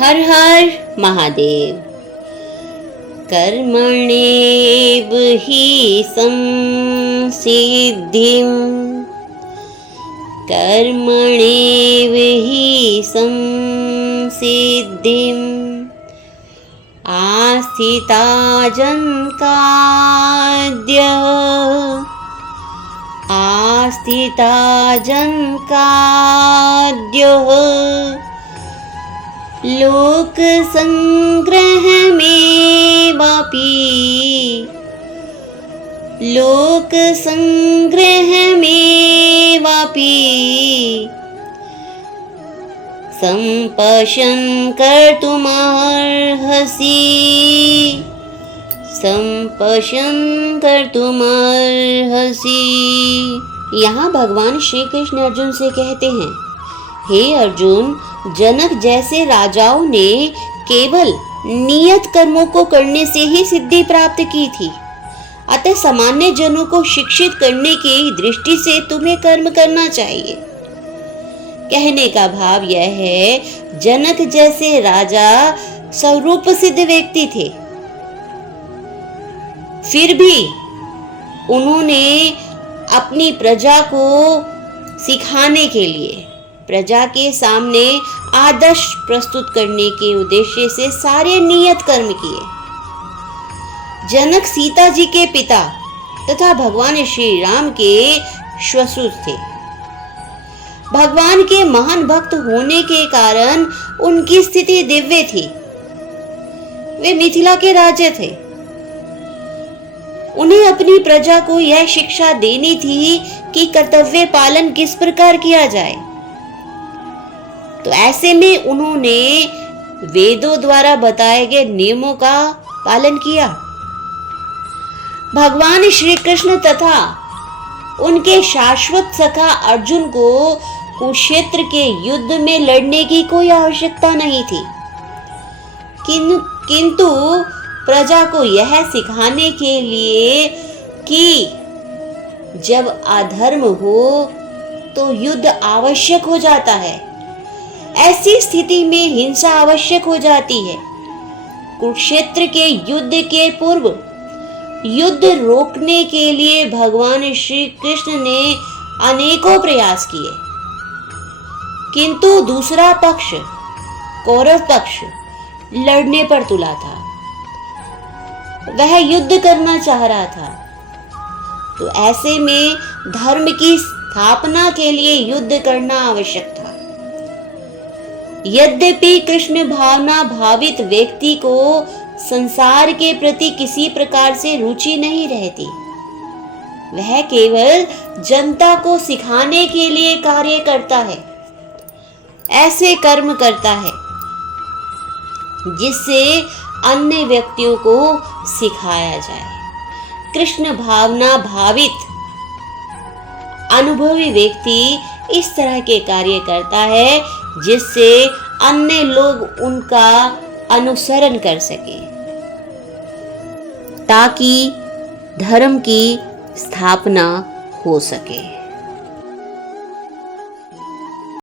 हर हर महादेव। कर्मण्येव हि संसिद्धिं, कर्मण्येव हि संसिद्धिम् आस्थिता जनकाद्यः, आस्थिता जनकाद्यः लोकसंग्रहमेवापि, लोकसंग्रहमेवापि सम्पश्यन् कर्तुमर्हसि, सम्पश्यन् कर्तुमर्हसि। यहाँ भगवान श्री कृष्ण अर्जुन से कहते हैं, हे अर्जुन, जनक जैसे राजाओं ने केवल नियत कर्मों को करने से ही सिद्धि प्राप्त की थी, अतः सामान्य जनों को शिक्षित करने की दृष्टि से तुम्हें कर्म करना चाहिए। कहने का भाव यह है, जनक जैसे राजा स्वरूप सिद्ध व्यक्ति थे, फिर भी उन्होंने अपनी प्रजा को सिखाने के लिए, प्रजा के सामने आदर्श प्रस्तुत करने के उद्देश्य से सारे नियत कर्म किए। जनक सीता जी के पिता तथा भगवान श्री राम के श्वशुर थे। भगवान के महान भक्त होने के कारण उनकी स्थिति दिव्य थी। वे मिथिला के राजा थे। उन्हें अपनी प्रजा को यह शिक्षा देनी थी कि कर्तव्य पालन किस प्रकार किया जाए। तो ऐसे में उन्होंने वेदों द्वारा बताए गए नियमों का पालन किया। भगवान श्री कृष्ण तथा उनके शाश्वत सखा अर्जुन को कुरुक्षेत्र के युद्ध में लड़ने की कोई आवश्यकता नहीं थी, किंतु प्रजा को यह सिखाने के लिए कि जब अधर्म हो तो युद्ध आवश्यक हो जाता है, ऐसी स्थिति में हिंसा आवश्यक हो जाती है। कुरुक्षेत्र के युद्ध के पूर्व युद्ध रोकने के लिए भगवान श्री कृष्ण ने अनेकों प्रयास किए, किंतु दूसरा पक्ष, कौरव पक्ष, लड़ने पर तुला था। वह युद्ध करना चाह रहा था। तो ऐसे में धर्म की स्थापना के लिए युद्ध करना आवश्यक था। यद्यपि कृष्ण भावना भावित व्यक्ति को संसार के प्रति किसी प्रकार से रुचि नहीं रहती, वह केवल जनता को सिखाने के लिए कार्य करता है, ऐसे कर्म करता है जिससे अन्य व्यक्तियों को सिखाया जाए। कृष्ण भावना भावित अनुभवी व्यक्ति इस तरह के कार्य करता है जिससे अन्य लोग उनका अनुसरण कर सके, ताकि धर्म की स्थापना हो सके।